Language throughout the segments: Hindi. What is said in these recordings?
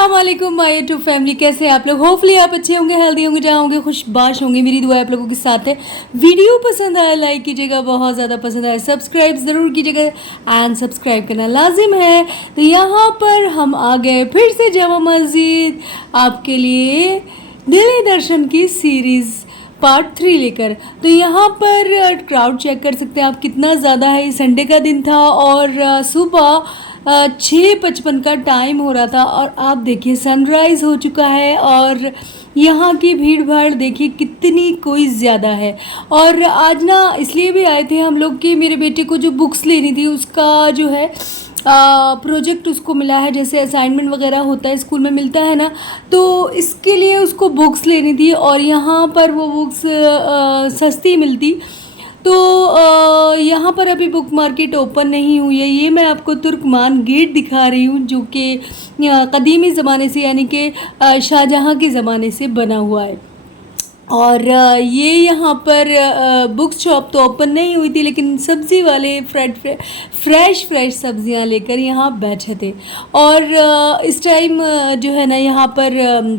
अस्सलाम वालेकुम माय यूट्यूब फैमिली, कैसे हैं आप लोग। होपफुली आप अच्छे होंगे, हेल्दी होंगे, जहाँ होंगे खुशबाश होंगे। मेरी दुआ आप लोगों के साथ है। वीडियो पसंद आया लाइक कीजिएगा, बहुत ज़्यादा पसंद आया सब्सक्राइब ज़रूर कीजिएगा एंड सब्सक्राइब करना लाजिम है। तो यहाँ पर हम आ गए फिर से जामा मस्जिद आपके लिए दिल्ली दर्शन की सीरीज़ पार्ट 3 लेकर। तो यहाँ पर क्राउड चेक कर सकते हैं आप कितना ज़्यादा है। संडे का दिन था और सुबह 6:55 का टाइम हो रहा था और आप देखिए सनराइज़ हो चुका है और यहाँ की भीड़ भाड़ देखिए कितनी कोई ज़्यादा है। और आज ना इसलिए भी आए थे हम लोग कि मेरे बेटे को जो बुक्स लेनी थी उसका जो है प्रोजेक्ट उसको मिला है, जैसे असाइनमेंट वगैरह होता है स्कूल में मिलता है ना, तो इसके लिए उसको बुक्स लेनी थी और यहाँ पर वो बुक्स सस्ती मिलती। तो यहाँ पर अभी बुक मार्केट ओपन नहीं हुई है। ये मैं आपको तुर्कमान गेट दिखा रही हूँ जो कि कदीमी ज़माने से यानी कि शाहजहाँ के ज़माने से बना हुआ है। और ये यहाँ पर बुक शॉप तो ओपन नहीं हुई थी, लेकिन सब्ज़ी वाले फ्रेश सब्ज़ियाँ लेकर यहाँ बैठे थे। और इस टाइम जो है ना यहाँ पर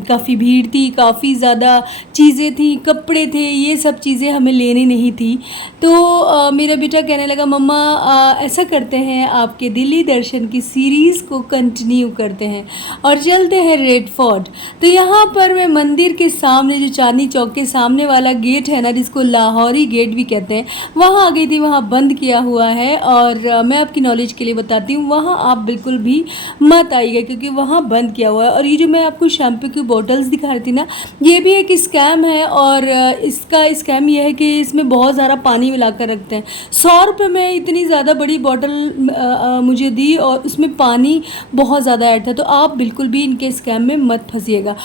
काफ़ी भीड़ थी, काफ़ी ज़्यादा चीज़ें थी, कपड़े थे, ये सब चीज़ें हमें लेनी नहीं थी। तो मेरा बेटा कहने लगा मम्मा ऐसा करते हैं आपके दिल्ली दर्शन की सीरीज़ को कंटिन्यू करते हैं और चलते हैं रेड फोर्ट। तो यहाँ पर मैं मंदिर के सामने जो चांदनी चौक के सामने वाला गेट है ना, जिसको लाहौरी गेट भी कहते हैं, वहाँ आ गई थी। वहाँ बंद किया हुआ है और मैं आपकी नॉलेज के लिए बताती हूँ, वहाँ आप बिल्कुल भी मत आइएगा क्योंकि वहाँ बंद किया हुआ है। और ये जो मैं आपको शैम्पू की बोटल्स दिखा रही थी ना, ये भी एक स्कैम है। और इसका स्कैम ये है कि इसमें बहुत ज़्यादा पानी मिलाकर रखते हैं। 100 रुपये में इतनी ज़्यादा बड़ी बॉटल मुझे दी और उसमें पानी बहुत ज़्यादा ऐड था। तो आप बिल्कुल भी इनके स्कैम में मत फंसिएगा।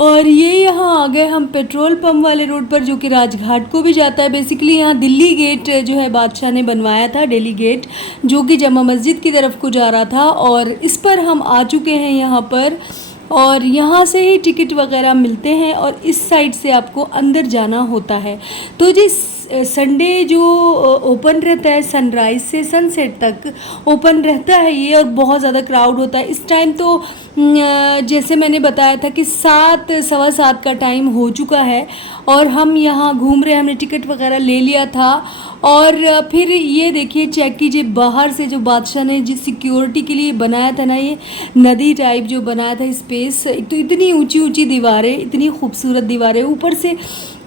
और ये यहाँ आ गए हम पेट्रोल पंप वाले रोड पर जो कि राजघाट को भी जाता है। बेसिकली यहाँ दिल्ली गेट जो है बादशाह ने बनवाया था, दिल्ली गेट, जो कि जमा मस्जिद की तरफ को जा रहा था। और इस पर हम आ चुके हैं यहाँ पर और यहाँ से ही टिकट वगैरह मिलते हैं और इस साइड से आपको अंदर जाना होता है। तो जिस संडे जो ओपन रहता है सनराइज़ से सनसेट तक ओपन रहता है ये, और बहुत ज़्यादा क्राउड होता है इस टाइम। तो जैसे मैंने बताया था कि 7 सवा 7 का टाइम हो चुका है और हम यहाँ घूम रहे हैं। हमने टिकट वगैरह ले लिया था और फिर ये देखिए चेक कीजिए बाहर से जो बादशाह ने जिस सिक्योरिटी के लिए बनाया था ना, ये नदी टाइप जो बनाया था स्पेस, एक तो इतनी ऊंची ऊंची दीवारें, इतनी खूबसूरत दीवारें, ऊपर से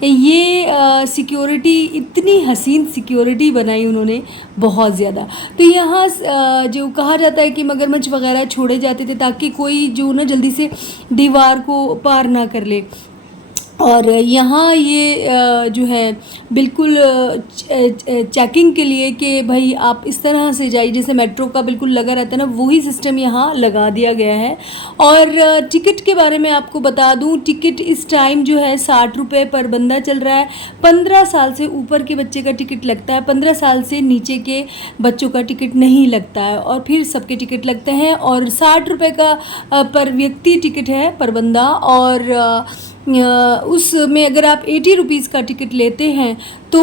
ये सिक्योरिटी, इतनी हसीन सिक्योरिटी बनाई उन्होंने बहुत ज़्यादा। तो यहाँ जो कहा जाता है कि मगरमच्छ वगैरह छोड़े जाते थे ताकि कोई जो ना जल्दी से दीवार को पार ना कर ले। और यहाँ ये जो है बिल्कुल चेकिंग के लिए कि भाई आप इस तरह से जाइए, जैसे मेट्रो का बिल्कुल लगा रहता है ना, वही सिस्टम यहाँ लगा दिया गया है। और टिकट के बारे में आपको बता दूँ, टिकट इस टाइम जो है 60 रुपये पर बंदा चल रहा है। 15 साल से ऊपर के बच्चे का टिकट लगता है, 15 साल से नीचे के बच्चों का टिकट नहीं लगता है और फिर सबके टिकट लगते हैं। और 60 रुपये का पर व्यक्ति टिकट है पर बंदा। और उसमें अगर आप 80 रुपीज़ का टिकट लेते हैं तो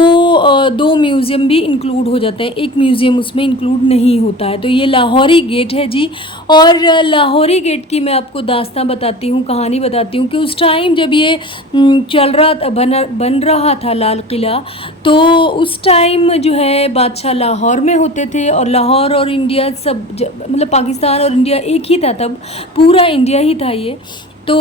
2 म्यूज़ियम भी इंक्लूड हो जाते हैं, एक म्यूज़ियम उसमें इंक्लूड नहीं होता है। तो ये लाहौरी गेट है जी। और लाहौरी गेट की मैं आपको दास्तां बताती हूँ, कहानी बताती हूँ कि उस टाइम जब ये चल रहा था, बन रहा था लाल किला, तो उस टाइम जो है बादशाह लाहौर में होते थे और लाहौर और इंडिया सब मतलब पाकिस्तान और इंडिया एक ही था, तब पूरा इंडिया ही था ये। तो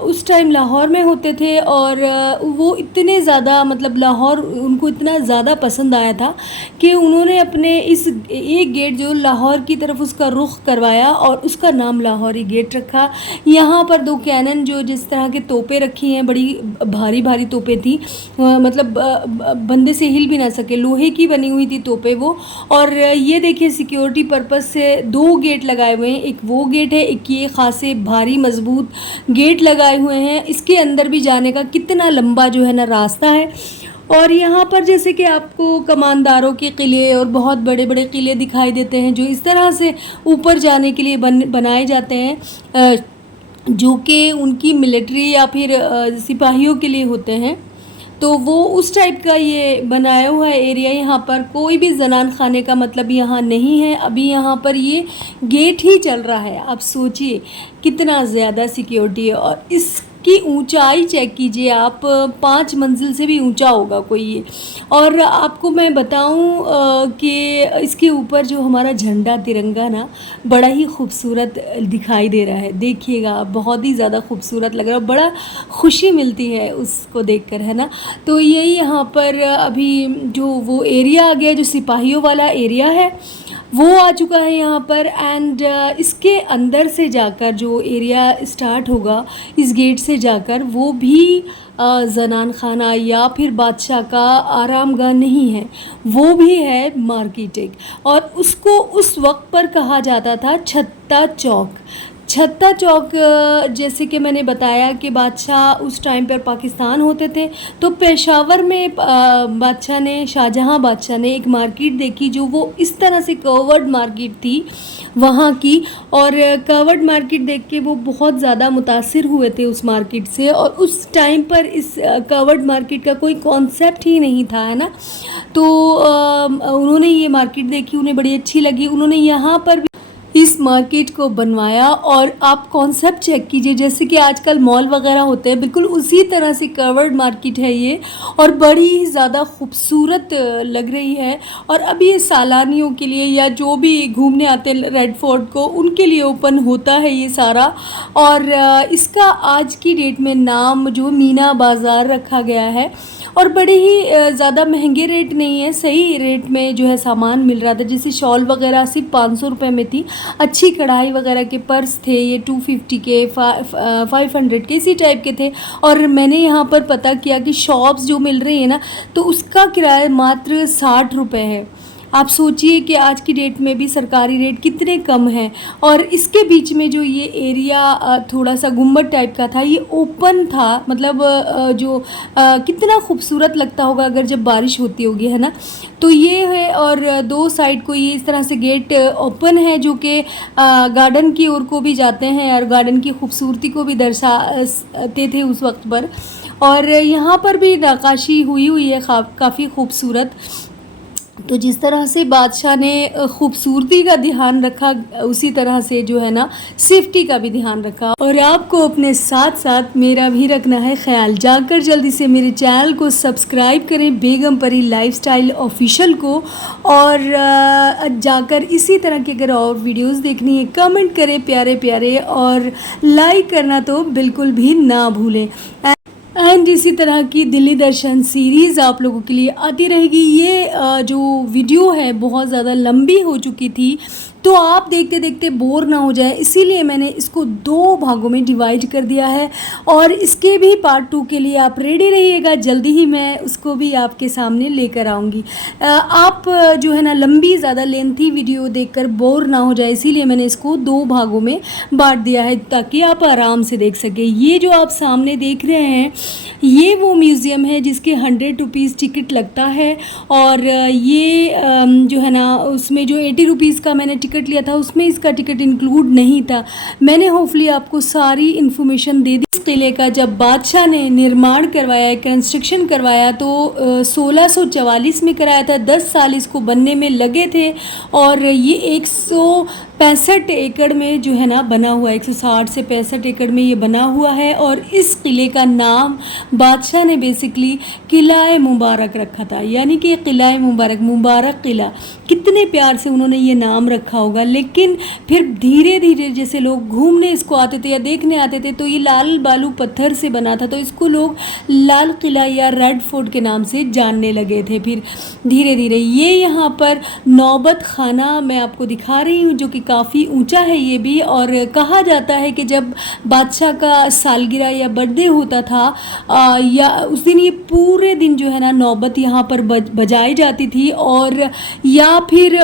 उस टाइम लाहौर में होते थे और वो इतने ज़्यादा मतलब लाहौर उनको इतना ज़्यादा पसंद आया था कि उन्होंने अपने इस एक गेट जो लाहौर की तरफ उसका रुख करवाया और उसका नाम लाहौरी गेट रखा। यहाँ पर 2 कैनन जो जिस तरह के तोपें रखी हैं, बड़ी भारी भारी तोपें थी, मतलब बंदे से हिल भी ना सके, लोहे की बनी हुई थी तोपें वो। और ये देखिए सिक्योरिटी पर्पस से 2 गेट लगाए हुए हैं, एक वो गेट है, एक ये खासे भारी मजबूत गेट लगाए हुए हैं। इसके अंदर भी जाने का कितना लंबा जो है ना रास्ता है। और यहाँ पर जैसे कि आपको कमानदारों के किले और बहुत बड़े बड़े किले दिखाई देते हैं जो इस तरह से ऊपर जाने के लिए बनाए जाते हैं, जो कि उनकी मिलिट्री या फिर सिपाहियों के लिए होते हैं। तो वो उस टाइप का ये बनाया हुआ है एरिया। यहाँ पर कोई भी जनान खाने का मतलब यहाँ नहीं है। अभी यहाँ पर ये गेट ही चल रहा है। आप सोचिए कितना ज़्यादा सिक्योरिटी है। और इसकी ऊंचाई चेक कीजिए आप, 5 मंजिल से भी ऊंचा होगा कोई ये। और आपको मैं बताऊं कि इसके ऊपर जो हमारा झंडा तिरंगा ना बड़ा ही खूबसूरत दिखाई दे रहा है। देखिएगा बहुत ही ज़्यादा खूबसूरत लग रहा है, बड़ा खुशी मिलती है उसको देखकर, है ना। तो यही यहाँ पर अभी जो वो एरिया आ गया, जो सिपाहियों वाला एरिया है वो आ चुका है यहाँ पर। एंड इसके अंदर से जाकर जो एरिया स्टार्ट होगा इस गेट से जाकर, वो भी जनान खाना या फिर बादशाह का आरामगाह नहीं है, वो भी है मार्केट एक। और उसको उस वक्त पर कहा जाता था छत्ता चौक। छत्ता चौक, जैसे कि मैंने बताया कि बादशाह उस टाइम पर पाकिस्तान होते थे, तो पेशावर में बादशाह ने, शाहजहां बादशाह ने एक मार्केट देखी जो वो इस तरह से कवर्ड मार्केट थी वहाँ की। और कवर्ड मार्केट देख के वो बहुत ज़्यादा मुतासिर हुए थे उस मार्केट से। और उस टाइम पर इस कवर्ड मार्केट का कोई कॉन्सेप्ट ही नहीं था, है ना। तो उन्होंने ये मार्केट देखी, उन्हें बड़ी अच्छी लगी, उन्होंने यहाँ पर इस मार्केट को बनवाया। और आप कॉन्सेप्ट चेक कीजिए, जैसे कि आजकल मॉल वगैरह होते हैं, बिल्कुल उसी तरह से कवर्ड मार्केट है ये। और बड़ी ही ज़्यादा खूबसूरत लग रही है। और अब ये सैलानियों के लिए या जो भी घूमने आते हैं रेड फोर्ट को, उनके लिए ओपन होता है ये सारा। और इसका आज की डेट में नाम जो मीना बाज़ार रखा गया है। और बड़े ही ज़्यादा महंगे रेट नहीं है, सही रेट में जो है सामान मिल रहा था। जैसे शॉल वगैरह सिर्फ 500 रुपये में थी। अच्छी कढ़ाई वगैरह के पर्स थे, ये 250 के 500 के इसी टाइप के थे। और मैंने यहाँ पर पता किया कि शॉप्स जो मिल रही है ना, तो उसका किराया मात्र 60 रुपये है। आप सोचिए कि आज की डेट में भी सरकारी रेट कितने कम हैं। और इसके बीच में जो ये एरिया थोड़ा सा गुम्बद टाइप का था, ये ओपन था, मतलब कितना खूबसूरत लगता होगा अगर जब बारिश होती होगी, है ना। तो ये है। और दो साइड को ये इस तरह से गेट ओपन है जो कि गार्डन की ओर को भी जाते हैं और गार्डन की खूबसूरती को भी दर्शाते थे उस वक्त पर। और यहाँ पर भी नक्काशी हुई है काफ़ी खूबसूरत। तो जिस तरह से बादशाह ने खूबसूरती का ध्यान रखा, उसी तरह से जो है ना सेफ्टी का भी ध्यान रखा। और आपको अपने साथ साथ मेरा भी रखना है ख्याल। जाकर जल्दी से मेरे चैनल को सब्सक्राइब करें, बेगम परी लाइफस्टाइल ऑफिशियल को। और जाकर इसी तरह के अगर और वीडियोस देखनी है, कमेंट करें प्यारे प्यारे, और लाइक करना तो बिल्कुल भी ना भूलें। एंड इसी तरह की दिल्ली दर्शन सीरीज़ आप लोगों के लिए आती रहेगी। ये जो वीडियो है बहुत ज़्यादा लंबी हो चुकी थी, तो आप देखते देखते बोर ना हो जाए, इसीलिए मैंने इसको 2 भागों में डिवाइड कर दिया है। और इसके भी पार्ट 2 के लिए आप रेडी रहिएगा, जल्दी ही मैं उसको भी आपके सामने लेकर आऊँगी। आप जो है ना लंबी ज़्यादा लेंथी वीडियो देखकर बोर ना हो जाए, इसीलिए मैंने इसको 2 भागों में बांट दिया है ताकि आप आराम से देख सकें। ये जो आप सामने देख रहे हैं, ये वो म्यूज़ियम है जिसके 100 रुपीज़ टिकट लगता है। और ये जो है ना उसमें जो 80 रुपीज़ का मैंने टिकट लिया था, उसमें इसका टिकट इंक्लूड नहीं था। मैंने होपफुली आपको सारी इन्फॉर्मेशन दे दी। इस किले का जब बादशाह ने निर्माण करवाया, कंस्ट्रक्शन करवाया, तो 1644 में कराया था। 10 साल इसको बनने में लगे थे। और ये 165 एकड़ में जो है ना बना हुआ है, 160 से 65 एकड़ में ये बना हुआ है। और इस किले का नाम बादशाह ने बेसिकली किला मुबारक रखा था, यानी कि किला मुबारक, मुबारक किला। कितने प्यार से उन्होंने ये नाम रखा होगा। लेकिन फिर धीरे धीरे जैसे लोग घूमने इसको आते थे या देखने आते थे, तो ये लाल बालू पत्थर से बना था, तो इसको लोग लाल किला या रेड फोर्ट के नाम से जानने लगे थे। फिर धीरे धीरे ये यहाँ पर नौबत खाना मैं आपको दिखा रही हूँ, जो कि काफ़ी ऊंचा है ये भी। और कहा जाता है कि जब बादशाह का सालगिरह या बर्थडे होता था या उस दिन, ये पूरे दिन जो है ना नौबत यहाँ पर बजाई जाती थी। और या फिर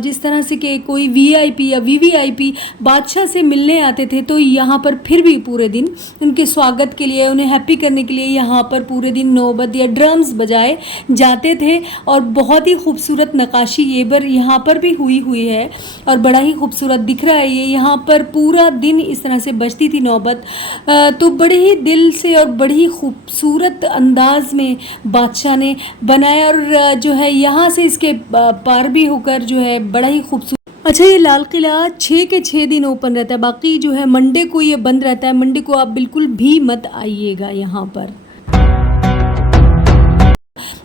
जिस तरह से कि कोई वीआईपी या वीवीआईपी बादशाह से मिलने आते थे, तो यहाँ पर फिर भी पूरे दिन उनके स्वागत के लिए, उन्हें हैप्पी करने के लिए यहाँ पर पूरे दिन नौबत या ड्रम्स बजाए जाते थे। और बहुत ही खूबसूरत नक्काशी ये बार यहाँ पर भी हुई है और बड़ा ही खूब खूबसूरत दिख रहा है ये। यहाँ पर पूरा दिन इस तरह से बजती थी नौबत। तो बड़े ही दिल से और बड़ी ही खूबसूरत अंदाज में बादशाह ने बनाया, और जो है यहाँ से इसके पार भी होकर जो है बड़ा ही खूबसूरत। अच्छा, ये लाल किला 6 के 6 दिन ओपन रहता है, बाकी जो है मंडे को ये बंद रहता है। मंडे को आप बिल्कुल भी मत आइएगा यहाँ पर।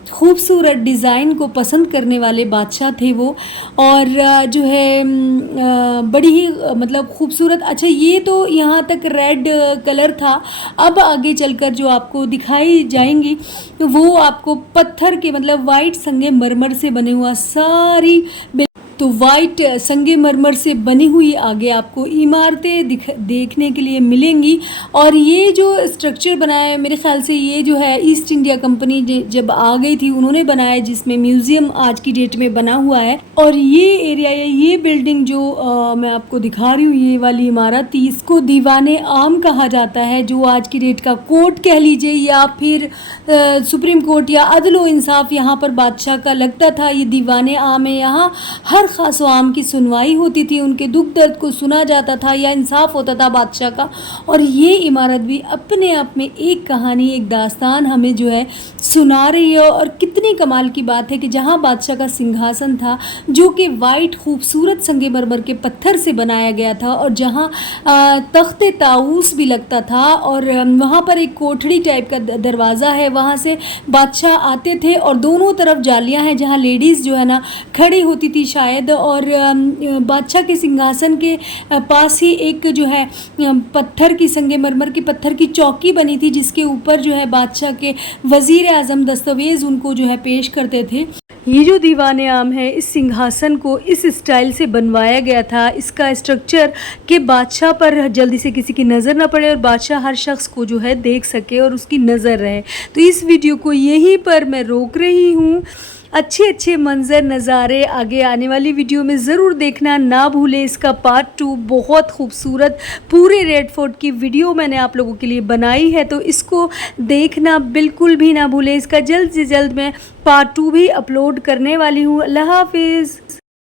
खूबसूरत डिज़ाइन को पसंद करने वाले बादशाह थे वो, और जो है बड़ी ही मतलब खूबसूरत। अच्छा, ये तो यहाँ तक रेड कलर था। अब आगे चलकर जो आपको दिखाई जाएंगी वो आपको पत्थर के मतलब वाइट संगमरमर से बने हुआ सारी, तो वाइट संगमरमर से बनी हुई आगे आपको इमारतें देखने के लिए मिलेंगी। और ये जो स्ट्रक्चर बनाया है, मेरे ख्याल से ये जो है ईस्ट इंडिया कंपनी जब आ गई थी उन्होंने बनाया, जिसमें म्यूज़ियम आज की डेट में बना हुआ है। और ये एरिया या ये बिल्डिंग जो मैं आपको दिखा रही हूँ, ये वाली इमारत, इसको दीवाने आम कहा जाता है, जो आज की डेट का कोर्ट कह लीजिए या फिर सुप्रीम कोर्ट या अदलो इंसाफ यहाँ पर बादशाह का लगता था। ये दीवाने आम है, यहाँ हर ख़ास आम की सुनवाई होती थी, उनके दुख दर्द को सुना जाता था या इंसाफ होता था बादशाह का। और ये इमारत भी अपने आप में एक कहानी, एक दास्तान हमें जो है सुना रही है। और कितनी कमाल की बात है कि जहाँ बादशाह का सिंहासन था जो कि वाइट खूबसूरत संगमरमर के पत्थर से बनाया गया था, और जहाँ तख्ते ताऊस भी लगता था, और वहाँ पर एक कोठड़ी टाइप का दरवाज़ा है, वहाँ से बादशाह आते थे। और दोनों तरफ जालियाँ हैं जहाँ लेडीज़ जो है ना खड़ी होती थी शायद। और बादशाह के सिंहासन के पास ही एक जो है पत्थर की, संगमरमर की पत्थर की चौकी बनी थी, जिसके ऊपर जो है बादशाह के वज़ीर आज़म दस्तावेज़ उनको जो है पेश करते थे। ये जो दीवाने आम है, इस सिंहासन को इस स्टाइल से बनवाया गया था, इसका स्ट्रक्चर कि बादशाह पर जल्दी से किसी की नज़र ना पड़े और बादशाह हर शख्स को जो है देख सके और उसकी नज़र रहे। तो इस वीडियो को यहीं पर मैं रोक रही हूँ। अच्छे अच्छे मंजर नज़ारे आगे आने वाली वीडियो में ज़रूर देखना ना भूलें। इसका पार्ट 2 बहुत खूबसूरत पूरे रेड फोर्ट की वीडियो मैंने आप लोगों के लिए बनाई है, तो इसको देखना बिल्कुल भी ना भूलें। इसका जल्द से जल्द मैं पार्ट 2 भी अपलोड करने वाली हूँ। अल्लाह हाफिज़।